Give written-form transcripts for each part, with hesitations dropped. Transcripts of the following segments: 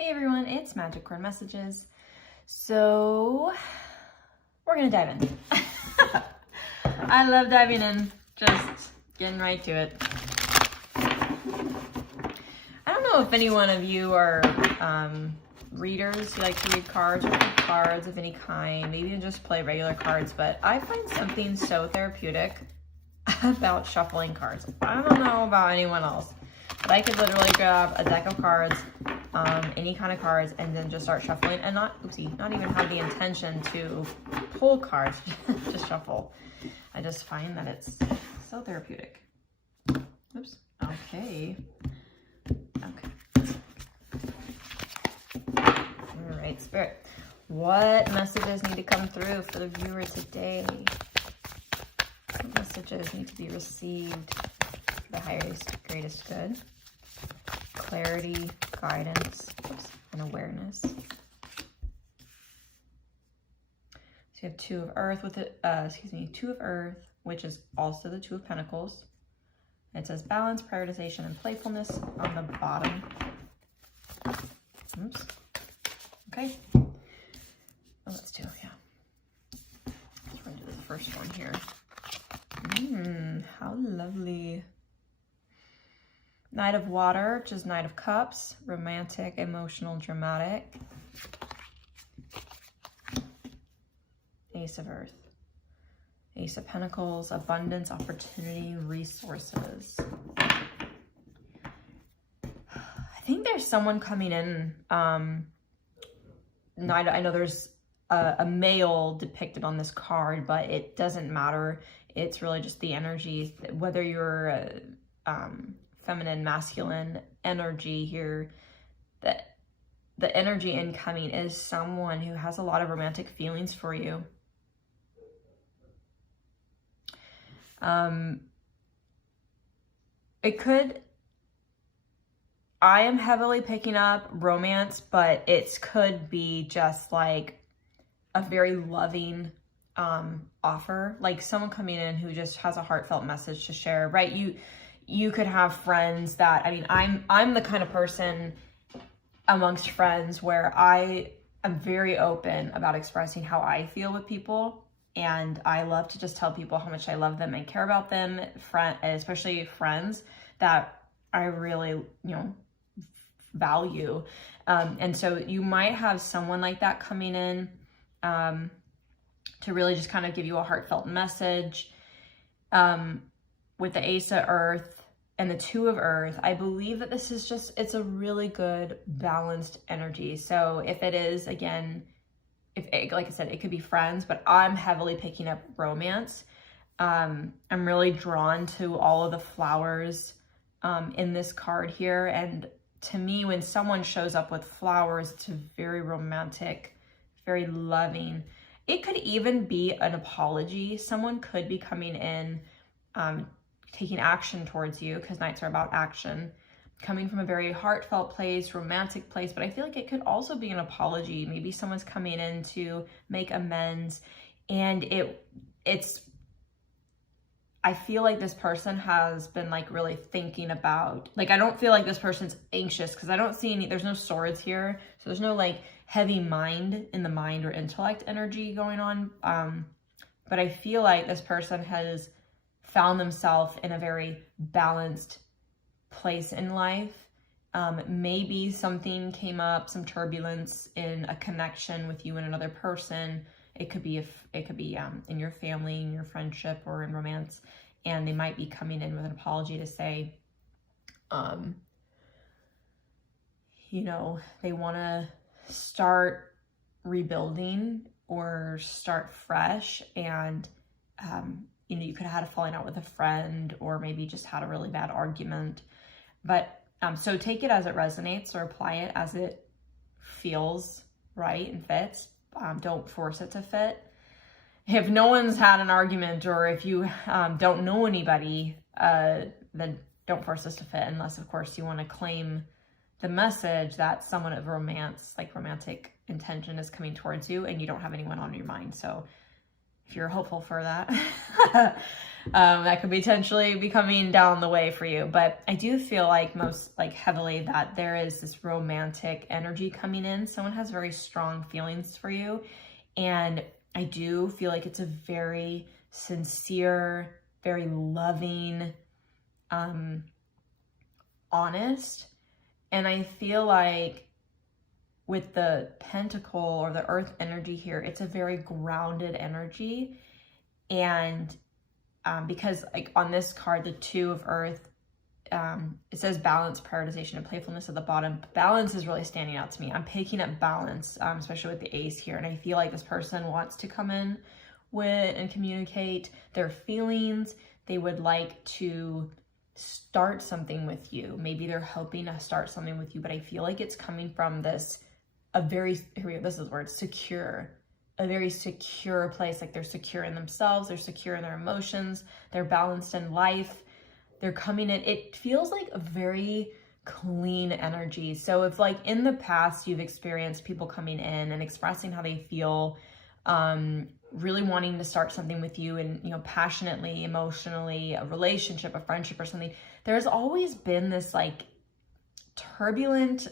Hey everyone, it's Madgicorn Messages. So we're gonna dive in. I love diving in, just getting right to it. I don't know if any one of you are readers who like to read cards or read cards of any kind, maybe even just play regular cards, but I find something so therapeutic about shuffling cards. I don't know about anyone else, but I could literally grab a deck of cards, any kind of cards, and then just start shuffling and not even have the intention to pull cards, just shuffle. I just find that it's so therapeutic. Oops. Okay. All right, Spirit. What messages need to come through for the viewer today? What messages need to be received for the highest, greatest good? Clarity, guidance, and awareness. So you have Two of Earth with it, Two of Earth, which is also the Two of Pentacles. It says balance, prioritization, and playfulness on the bottom. Oops. Okay. Oh, let's do, Let's run to the first one here. How lovely. Knight of Water, which is Knight of Cups, romantic, emotional, dramatic. Ace of Earth. Ace of Pentacles, abundance, opportunity, resources. I think there's someone coming in. I know there's a male depicted on this card, but it doesn't matter. It's really just the energy, whether you're feminine, masculine energy here, that the energy incoming is someone who has a lot of romantic feelings for you. I am heavily picking up romance, but it could be just like a very loving offer, like someone coming in who just has a heartfelt message to share, right? You could have friends that, I'm the kind of person amongst friends where I am very open about expressing how I feel with people. And I love to just tell people how much I love them and care about them, especially friends that I really, value. And so you might have someone like that coming in to really just kind of give you a heartfelt message. With the Ace of Earth and the Two of Earth, I believe that this is it's a really good balanced energy. So if it is, again, like I said, it could be friends, but I'm heavily picking up romance. I'm really drawn to all of the flowers in this card here. And to me, when someone shows up with flowers, it's very romantic, very loving. It could even be an apology. Someone could be coming in, taking action towards you, because nights are about action, coming from a very heartfelt place, romantic place, but I feel like it could also be an apology. Maybe someone's coming in to make amends, and I feel like this person has been like really thinking about, like, I don't feel like this person's anxious, because I don't see there's no swords here, so there's no like heavy mind in the mind or intellect energy going on, but I feel like this person has found themselves in a very balanced place in life. Maybe something came up, some turbulence in a connection with you and another person. It could be in your family, in your friendship, or in romance, and they might be coming in with an apology to say, they want to start rebuilding or start fresh, and you could have had a falling out with a friend, or maybe just had a really bad argument. But so take it as it resonates, or apply it as it feels right and fits. Don't force it to fit. If no one's had an argument, or if you don't know anybody, then don't force this to fit, unless, of course, you want to claim the message that someone of romance, like romantic intention, is coming towards you, and you don't have anyone on your mind. So if you're hopeful for that. That could potentially be coming down the way for you. But I do feel like most like heavily that there is this romantic energy coming in. Someone has very strong feelings for you. And I do feel like it's a very sincere, very loving, honest. And I feel like with the pentacle or the earth energy here, it's a very grounded energy. And because like on this card, the 2 of earth, it says balance, prioritization, and playfulness at the bottom. Balance is really standing out to me. I'm picking up balance, especially with the ace here. And I feel like this person wants to come in with and communicate their feelings. They would like to start something with you. Maybe they're hoping to start something with you, but I feel like it's coming from this, this is the word, secure. A very secure place, like they're secure in themselves, they're secure in their emotions, they're balanced in life, they're coming in. It feels like a very clean energy. So if like in the past you've experienced people coming in and expressing how they feel, really wanting to start something with you and, you know, passionately, emotionally, a relationship, a friendship or something, there's always been this like turbulent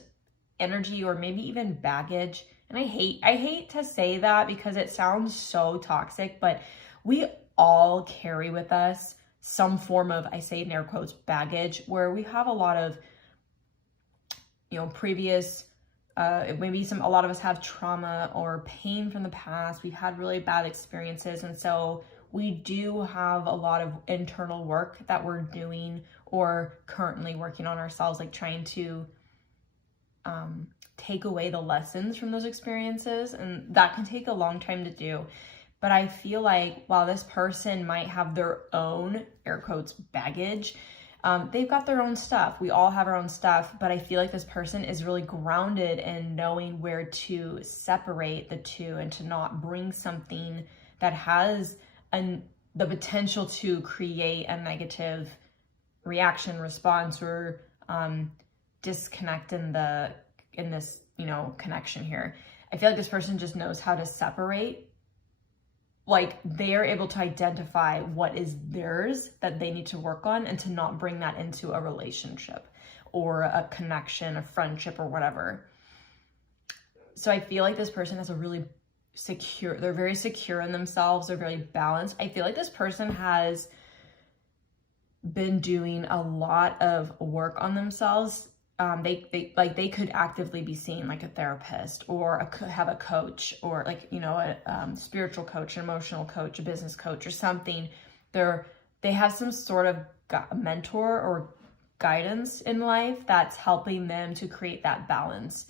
energy or maybe even baggage. And I hate to say that because it sounds so toxic, but we all carry with us some form of, I say in air quotes, baggage, where we have a lot of, you know, previous, maybe a lot of us have trauma or pain from the past. We've had really bad experiences. And so we do have a lot of internal work that we're doing or currently working on ourselves, like trying to take away the lessons from those experiences. And that can take a long time to do. But I feel like while this person might have their own, air quotes, baggage, they've got their own stuff. We all have our own stuff, but I feel like this person is really grounded in knowing where to separate the two and to not bring something that has the potential to create a negative reaction, response, or disconnect in this, you know, connection here. I feel like this person just knows how to separate. Like they're able to identify what is theirs that they need to work on and to not bring that into a relationship or a connection, a friendship or whatever. So I feel like this person has a really secure, they're very secure in themselves. They're very balanced. I feel like this person has been doing a lot of work on themselves. They could actively be seeing like a therapist or have a coach or like, you know, a spiritual coach, an emotional coach, a business coach or something. They have some sort of mentor or guidance in life that's helping them to create that balance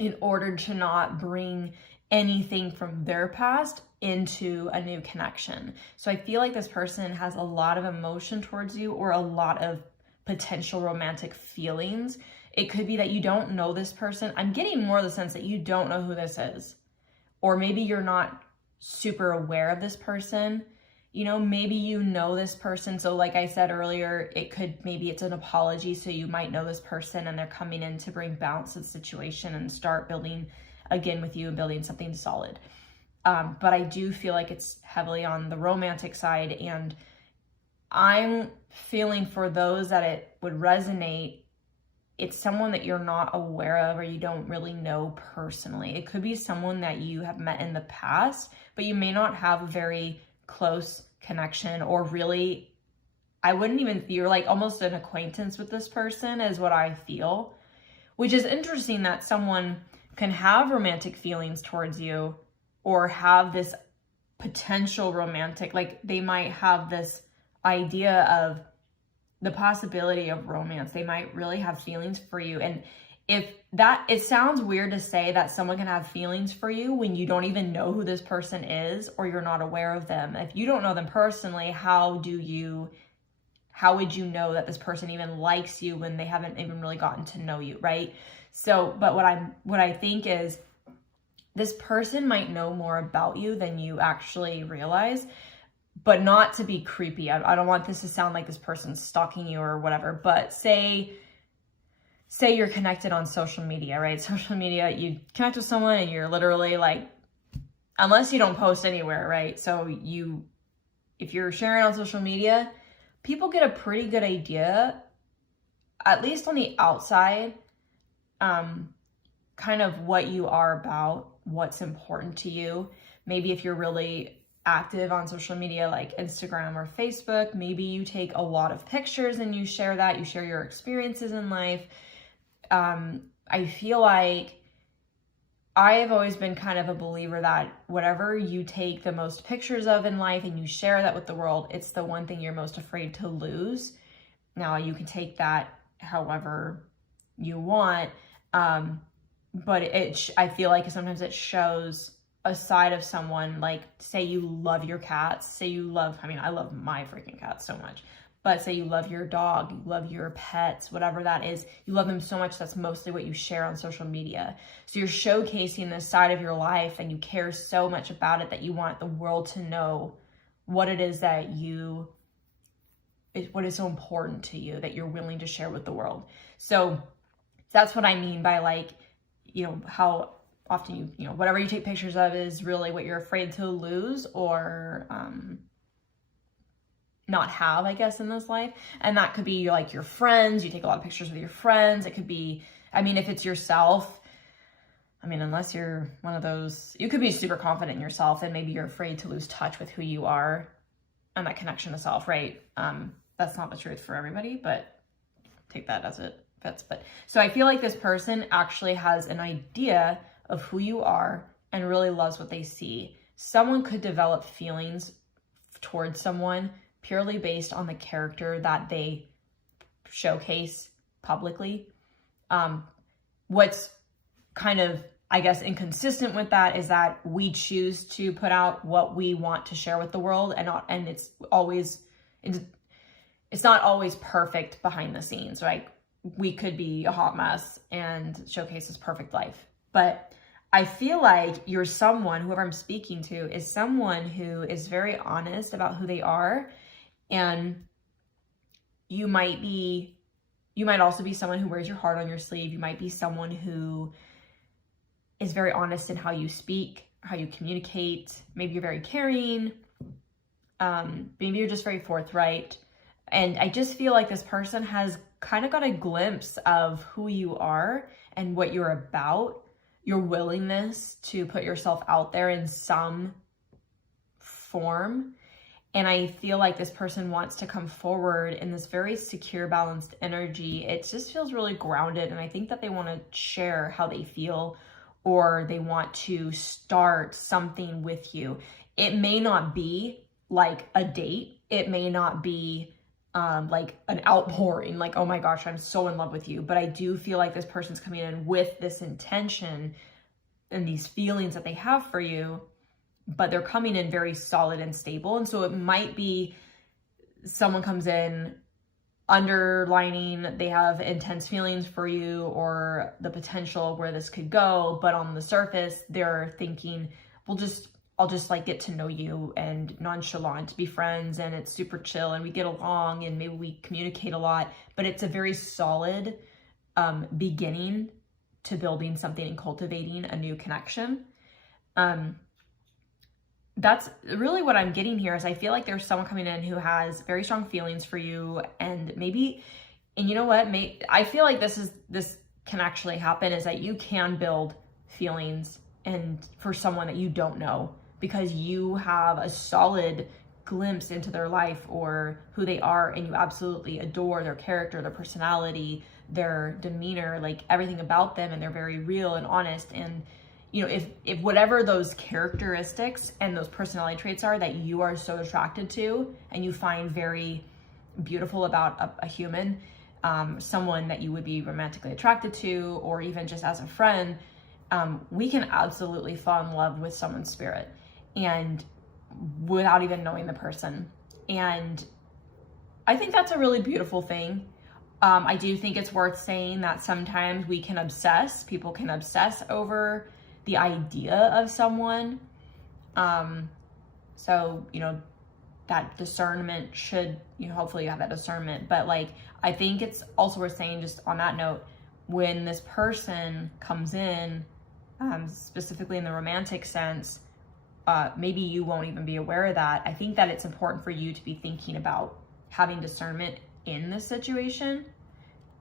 in order to not bring anything from their past into a new connection. So I feel like this person has a lot of emotion towards you or a lot of potential romantic feelings. It could be that you don't know this person. I'm getting more of the sense that you don't know who this is. Or maybe you're not super aware of this person. You know, maybe you know this person. So like I said earlier, maybe it's an apology. So you might know this person and they're coming in to bring balance to the situation and start building again with you and building something solid. But I do feel like it's heavily on the romantic side, and I'm feeling for those that it would resonate, it's someone that you're not aware of or you don't really know personally. It could be someone that you have met in the past, but you may not have a very close connection or really, you're like almost an acquaintance with this person is what I feel, which is interesting that someone can have romantic feelings towards you or have this potential romantic, like they might have this idea of the possibility of romance. They might really have feelings for you. And it sounds weird to say that someone can have feelings for you when you don't even know who this person is or you're not aware of them. If you don't know them personally, how would you know that this person even likes you when they haven't even really gotten to know you, right? So, but what I think is this person might know more about you than you actually realize. But not to be creepy. I don't want this to sound like this person's stalking you or whatever, but say you're connected on social media, right? Social media, you connect with someone and you're literally like unless you don't post anywhere, right? So if you're sharing on social media, people get a pretty good idea, at least on the outside, kind of what you are about, what's important to you. Maybe if you're really active on social media like Instagram or Facebook, maybe you take a lot of pictures and you share that, you share your experiences in life. I feel like I've always been kind of a believer that whatever you take the most pictures of in life and you share that with the world, it's the one thing you're most afraid to lose. Now, you can take that however you want, but I feel like sometimes it shows a side of someone, like say you love your cats, say you love, I mean, I love my freaking cats so much, but say you love your dog, you love your pets, whatever that is, you love them so much, that's mostly what you share on social media. So you're showcasing this side of your life and you care so much about it that you want the world to know what it is that what is so important to you that you're willing to share with the world. So that's what I mean by like, how often whatever you take pictures of is really what you're afraid to lose or not have, I guess, in this life. And that could be like your friends. You take a lot of pictures with your friends. It could be, if it's yourself, unless you're one of those, you could be super confident in yourself and maybe you're afraid to lose touch with who you are and that connection to self, right? That's not the truth for everybody, but take that as it fits. But so I feel like this person actually has an idea of who you are and really loves what they see. Someone could develop feelings towards someone purely based on the character that they showcase publicly. What's kind of, I guess, inconsistent with that is that we choose to put out what we want to share with the world, and it's not always perfect behind the scenes, right? We could be a hot mess and showcase this perfect life. But I feel like you're someone, whoever I'm speaking to, is someone who is very honest about who they are. And you might also be someone who wears your heart on your sleeve. You might be someone who is very honest in how you speak, how you communicate. Maybe you're very caring. Maybe you're just very forthright. And I just feel like this person has kind of got a glimpse of who you are and what you're about, your willingness to put yourself out there in some form. And I feel like this person wants to come forward in this very secure, balanced energy. It just feels really grounded. And I think that they want to share how they feel, or they want to start something with you. It may not be like a date. It may not be like an outpouring, like, oh my gosh, I'm so in love with you. But I do feel like this person's coming in with this intention and these feelings that they have for you, but they're coming in very solid and stable. And so it might be someone comes in underlining they have intense feelings for you or the potential of where this could go, but on the surface they're thinking, I'll just like get to know you and nonchalant, be friends, and it's super chill and we get along and maybe we communicate a lot, but it's a very solid beginning to building something and cultivating a new connection. That's really what I'm getting here, is I feel like there's someone coming in who has very strong feelings for you, and you know what, I feel like this can actually happen, is that you can build feelings and for someone that you don't know, because you have a solid glimpse into their life or who they are, and you absolutely adore their character, their personality, their demeanor, like everything about them, and they're very real and honest. And if whatever those characteristics and those personality traits are that you are so attracted to and you find very beautiful about a human, someone that you would be romantically attracted to, or even just as a friend, we can absolutely fall in love with someone's spirit and without even knowing the person. And I think that's a really beautiful thing. I do think it's worth saying that sometimes people can obsess over the idea of someone. So, that discernment should, hopefully you have that discernment. But I think it's also worth saying, just on that note, when this person comes in, specifically in the romantic sense, maybe you won't even be aware of that. I think that it's important for you to be thinking about having discernment in this situation,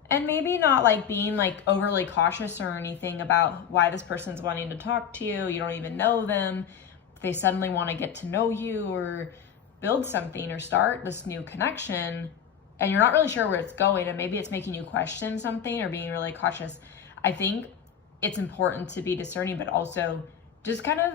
and maybe not like being like overly cautious or anything about why this person's wanting to talk to you. You don't even know them. If they suddenly want to get to know you or build something or start this new connection, and you're not really sure where it's going, and maybe it's making you question something or being really cautious, I think it's important to be discerning, but also just kind of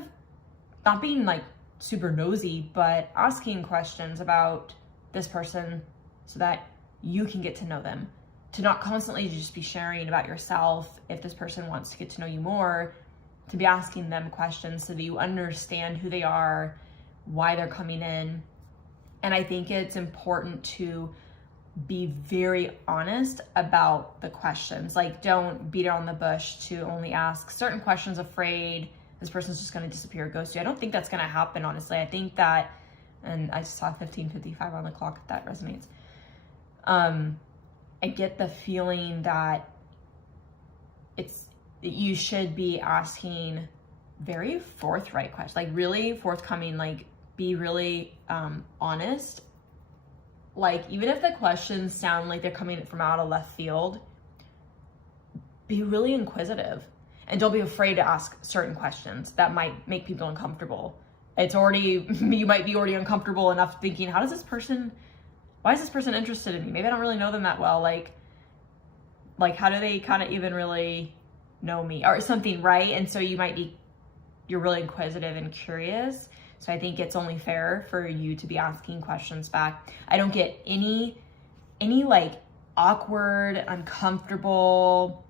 not being like super nosy, but asking questions about this person so that you can get to know them. To not constantly just be sharing about yourself. If this person wants to get to know you more, to be asking them questions so that you understand who they are, why they're coming in. And I think it's important to be very honest about the questions. Like, don't beat around the bush to only ask certain questions afraid this person's just going to disappear or ghost you. I don't think that's going to happen, honestly. I think that, and I just saw 15:55 on the clock, if that resonates. I get the feeling that you should be asking very forthright questions, like really forthcoming, like be really honest. Like, even if the questions sound like they're coming from out of left field, be really inquisitive, and don't be afraid to ask certain questions that might make people uncomfortable. You might be already uncomfortable enough thinking, why is this person interested in me? Maybe I don't really know them that well. Like how do they kind of even really know me or something, right? And so you're really inquisitive and curious. So I think it's only fair for you to be asking questions back. I don't get any like awkward, uncomfortable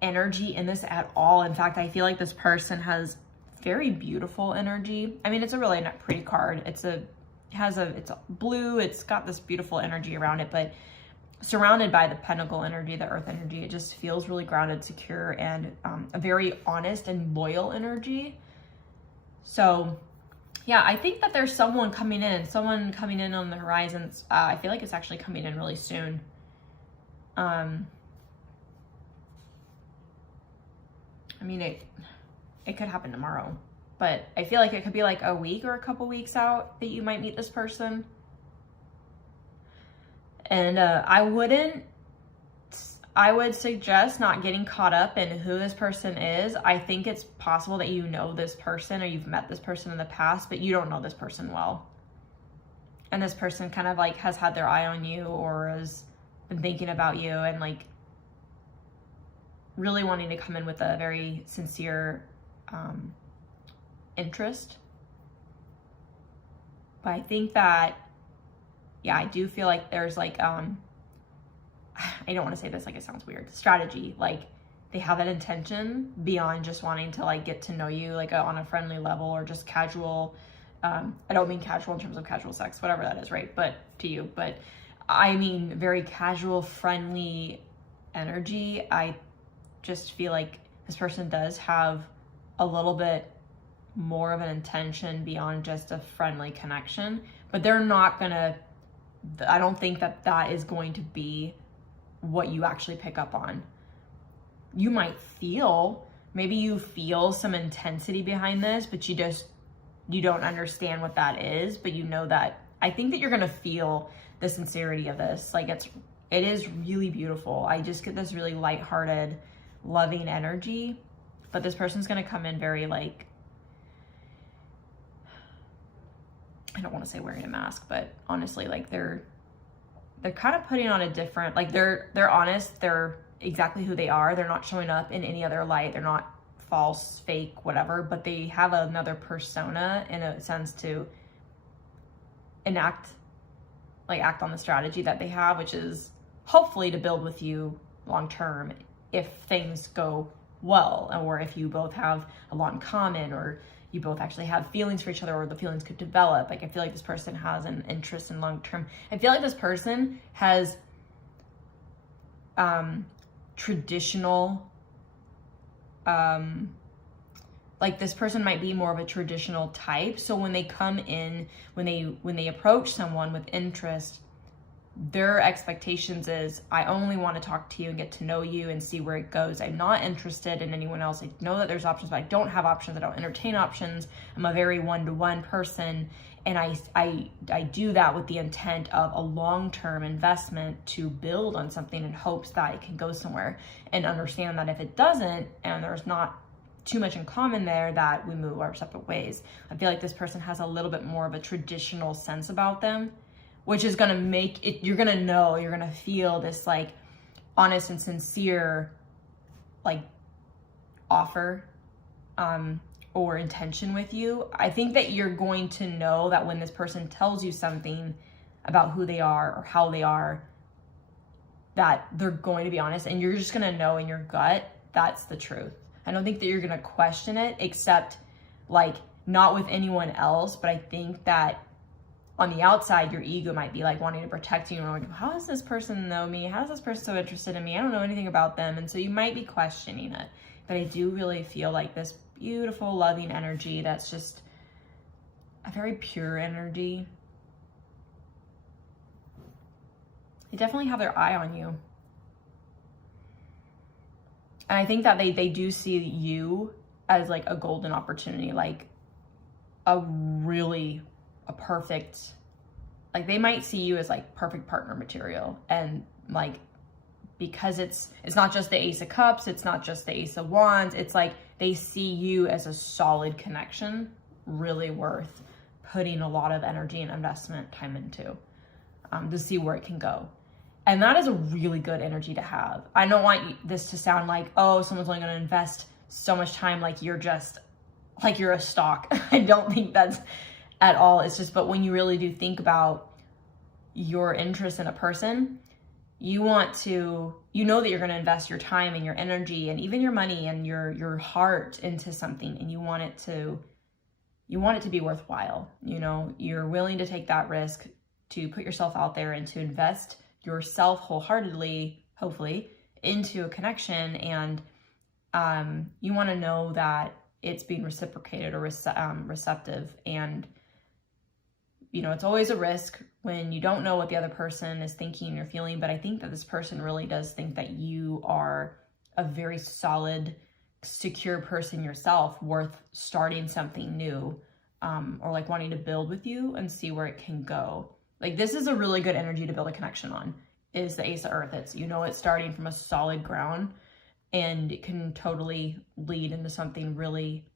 energy in this at all. In fact, I feel like this person has very beautiful energy. I mean, it's a really pretty card. It's blue. It's got this beautiful energy around it, but surrounded by the pentacle energy, the earth energy, it just feels really grounded, secure, and a very honest and loyal energy. So yeah, I think that there's someone coming in on the horizons. I feel like it's actually coming in really soon. I mean, it could happen tomorrow, but I feel like it could be like a week or a couple weeks out that you might meet this person. And I would suggest not getting caught up in who this person is. I think it's possible that you know this person or you've met this person in the past, but you don't know this person well. And this person kind of like has had their eye on you or has been thinking about you and like really wanting to come in with a very sincere interest. But I think that, yeah, I do feel like there's like, I don't want to say this like it sounds weird, strategy. Like, they have an intention beyond just wanting to like get to know you like on a friendly level or just casual. I don't mean casual in terms of casual sex, whatever that is, right? But to you, but I mean very casual, friendly energy. I just feel like this person does have a little bit more of an intention beyond just a friendly connection, but they're not gonna, I don't think that is going to be what you actually pick up on. You might maybe you feel some intensity behind this, but you don't understand what that is, but you know that, I think that you're gonna feel the sincerity of this. Like, it is really beautiful. I just get this really lighthearted, loving energy, but this person's gonna come in very like, I don't want to say wearing a mask, but honestly, like they're kind of putting on a different, like they're honest, they're exactly who they are. They're not showing up in any other light. They're not false, fake, whatever, but they have another persona in a sense to act on the strategy that they have, which is hopefully to build with you long term if things go well, or if you both have a lot in common, or you both actually have feelings for each other, or the feelings could develop. Like, I feel like this person has an interest in long term. I feel like this person has traditional, like this person might be more of a traditional type. So when they come in, when they approach someone with interest, their expectations is, I only want to talk to you and get to know you and see where it goes. I'm not interested in anyone else. I know that there's options, but I don't have options. I don't entertain options. I'm a very one-to-one person. And I do that with the intent of a long-term investment to build on something in hopes that it can go somewhere, and understand that if it doesn't, and there's not too much in common there, that we move our separate ways. I feel like this person has a little bit more of a traditional sense about them, which is going to make it, you're going to know, you're going to feel this like honest and sincere like offer or intention with you. I think that you're going to know that when this person tells you something about who they are or how they are, that they're going to be honest, and you're just going to know in your gut that's the truth. I don't think that you're going to question it, except like not with anyone else, but I think that on the outside, your ego might be like wanting to protect you and like, how does this person know me? How is this person so interested in me? I don't know anything about them. And so you might be questioning it. But I do really feel like this beautiful, loving energy that's just a very pure energy. They definitely have their eye on you. And I think that they do see you as like a golden opportunity, like a perfect, like they might see you as like perfect partner material. And like, because it's not just the Ace of Cups, it's not just the Ace of Wands, it's like they see you as a solid connection, really worth putting a lot of energy and investment time into, to see where it can go. And that is a really good energy to have. I don't want this to sound like, oh, someone's only going to invest so much time, like you're just, like you're a stock. I don't think that's at all. It's just, but when you really do think about your interest in a person, you want to, you know that you're going to invest your time and your energy and even your money and your heart into something, and you want it to be worthwhile. You know, you're willing to take that risk to put yourself out there and to invest yourself wholeheartedly, hopefully, into a connection. And you want to know that it's being reciprocated or receptive. And you know, it's always a risk when you don't know what the other person is thinking or feeling, but I think that this person really does think that you are a very solid, secure person yourself, worth starting something new, or like wanting to build with you and see where it can go. Like this is a really good energy to build a connection on, is the Ace of Earth. It's, you know, it's starting from a solid ground, and it can totally lead into something really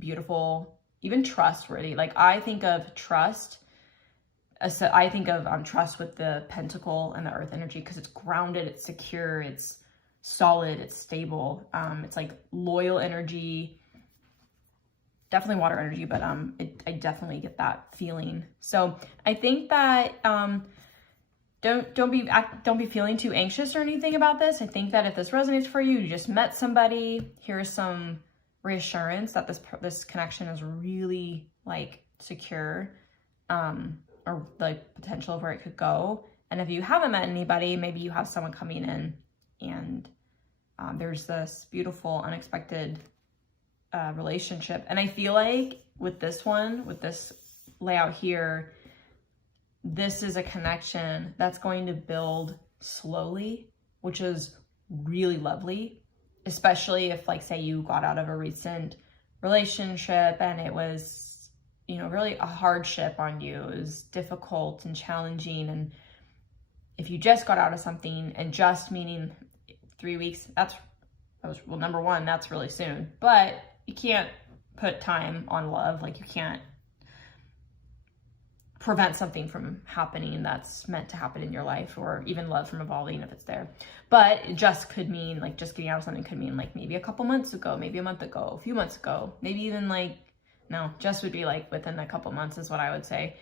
beautiful, even trustworthy. Like I think of trust, I think of trust with the Pentacle and the Earth energy, because it's grounded, it's secure, it's solid, it's stable. It's like loyal energy, definitely water energy, but I definitely get that feeling. So I think that don't be feeling too anxious or anything about this. I think that if this resonates for you, you just met somebody, here's some reassurance that this connection is really like secure, or the potential of where it could go. And if you haven't met anybody, maybe you have someone coming in, and there's this beautiful, unexpected relationship. And I feel like with this one, with this layout here, this is a connection that's going to build slowly, which is really lovely, especially if, like, say you got out of a recent relationship and it was, you know, really a hardship on you. It was difficult and challenging. And if you just got out of something, and just meaning 3 weeks, well, number one, that's really soon, but you can't put time on love. Like you can't prevent something from happening that's meant to happen in your life, or even love from evolving if it's there. But it just could mean, like, just getting out of something could mean like maybe a couple months ago, maybe a month ago, a few months ago, maybe even like, no, just would be like within a couple months is what I would say.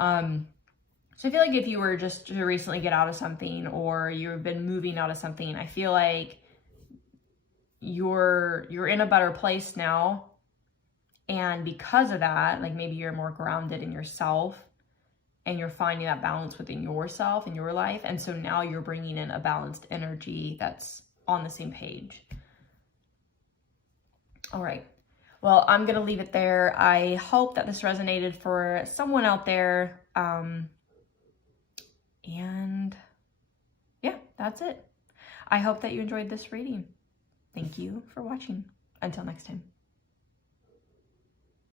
So I feel like if you were just to recently get out of something, or you've been moving out of something, I feel like you're in a better place now. And because of that, like maybe you're more grounded in yourself, and you're finding that balance within yourself and your life. And so now you're bringing in a balanced energy that's on the same page. All right. Well, I'm going to leave it there. I hope that this resonated for someone out there. And yeah, that's it. I hope that you enjoyed this reading. Thank you for watching. Until next time.